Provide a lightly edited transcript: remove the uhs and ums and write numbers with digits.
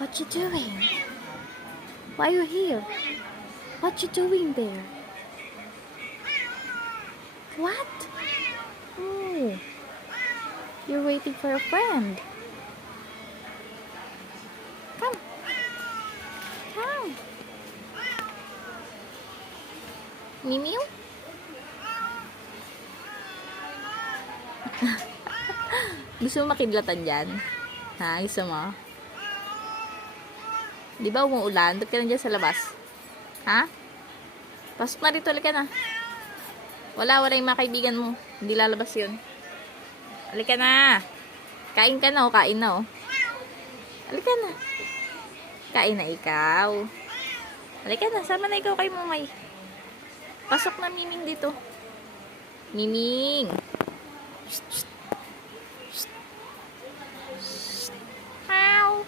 What you doing? Why are you here? What you doing there? What? Oh, you're waiting for a friend. Come. Come. Mimiu? Gusto mo makidlatan dyan? Ha? Gusto mo? Di ba umuulan? Ba't ka na dyan sa labas? Ha? Pasok na rito. Halika na. Wala yung mga kaibigan mo. Hindi lalabas yun. Halika na. Kain ka na, oh. Kain na, oh. Halika na. Kain na ikaw. Halika na. Sama na ikaw kay Mamay. Pasok na, Miming, dito. Miming. Shh, shh.